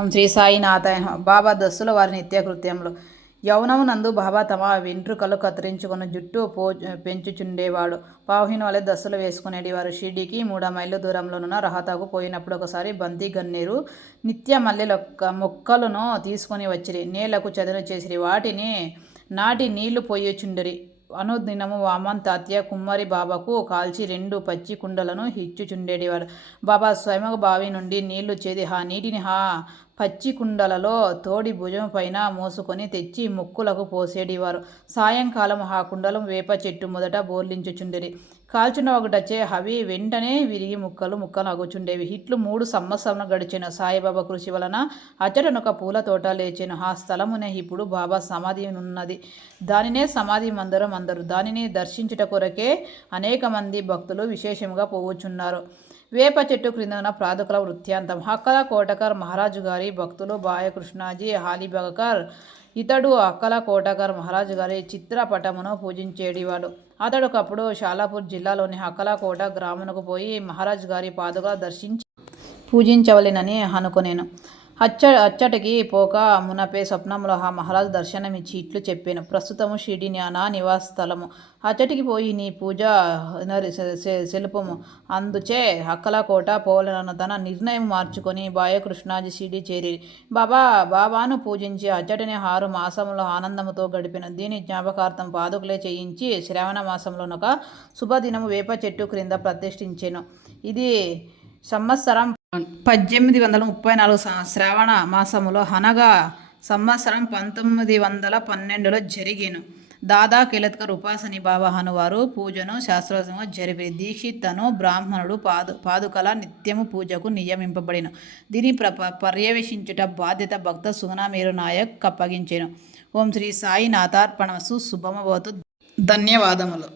ఓం శ్రీ సాయినాథాయ నమః. బాబా దస్సుల వారి నిత్యకృత్యములు. యౌవనమునందు బాబా తమ వెంట్రుకలు కత్తిరించుకుని జుట్టు పెంచుచుండేవాడు. పావుహిన వలె దస్సులు వేసుకునేటివారు. షిర్డీకి 3 మైళ్ళ దూరంలోనున్న రహతాకు పోయినప్పుడు ఒకసారి బంతి గన్నేరు నిత్య మల్లెల మొక్కలను తీసుకొని వచ్చిరి. నేలకు చదును చేసిరి. వాటిని నాటి నీళ్లు పోయుచుండిరి. అనుదినము వామన్ తాత్య కుమ్మరి బాబాకు కాల్చి 2 పచ్చి కుండలను ఇచ్చుచుండేటివారు. బాబా స్వయముగా బావి నుండి నీళ్లు చేది ఆ నీటిని పచ్చి కుండలలో తోడి భుజం పైన మోసుకొని తెచ్చి మొక్కులకు పోసేటివారు. సాయంకాలం ఆ కుండలు వేప చెట్టు మొదట బోర్లించుచుండిరి. కాల్చున ఒకటచే అవి వెంటనే విరిగి ముక్కలు అగుచుండేవి. ఇట్లు 3 సంవత్సరములు గడిచెను. సాయిబాబా కృషి వలన అచ్చటనొక పూల తోట లేచెను. ఆ స్థలమునే ఇప్పుడు బాబా సమాధి ఉన్నది. దానినే సమాధి మందిరం అందరు. దానిని దర్శించుట కొరకే అనేక మంది భక్తులు విశేషముగా పోవుచున్నారు. వేప చెట్టు క్రింద ఉన్న ప్రాదుకుల వృత్తాంతం. అక్కల కోటకర్ మహారాజు గారి భక్తులు బాయకృష్ణాజీ హాలీబగకర్. ఇతడు అక్కల కోటకర్ మహారాజు గారి చిత్రపటమును పూజించేటివాడు. అతడు ఒకప్పుడు షాలాపూర్ జిల్లాలోని అక్కలకోట గ్రామమునకు పోయి మహారాజు గారి పాదుకలు దర్శించి పూజించవలెనని అనుకొనెను. అచ్చటికి పోక మునపే స్వప్నములో ఆ మహారాజు దర్శనమిచ్చి ఇట్లు చెప్పాను. ప్రస్తుతము షిర్డీ నా నివాస స్థలము. అచ్చటికి పోయి నీ పూజ సెలుపుము. అందుచే అక్కలకోట పోవాలన్న తన నిర్ణయం మార్చుకొని బాయకృష్ణాజీ షిర్డీ చేరి బాబాను పూజించి అచ్చటిని 6 మాసములు ఆనందముతో గడిపెను. దీని జ్ఞాపకార్థం పాదుకలే చేయించి శ్రావణ మాసంలోనొక శుభదినము వేప చెట్టు క్రింద ప్రతిష్ఠించెను. ఇది సంవత్సరం 1834 శ్రావణ మాసములో అనగా సంవత్సరం 1912లో జరిగేను. దాదా కేలత్కర్ ఉపాసని బాబా అనువారు పూజను శాస్త్రోక్తంగా జరిపి దీక్షిత్ అను బ్రాహ్మణుడు పాదుకల నిత్యము పూజకు నియమింపబడిన. దీని పర్యవేక్షించుట బాధ్యత భక్త సుగుణమేరు నాయక్ అప్పగించెను. ఓం శ్రీ సాయి నాథార్పణమస్తు. శుభమభవతు. ధన్యవాదములు.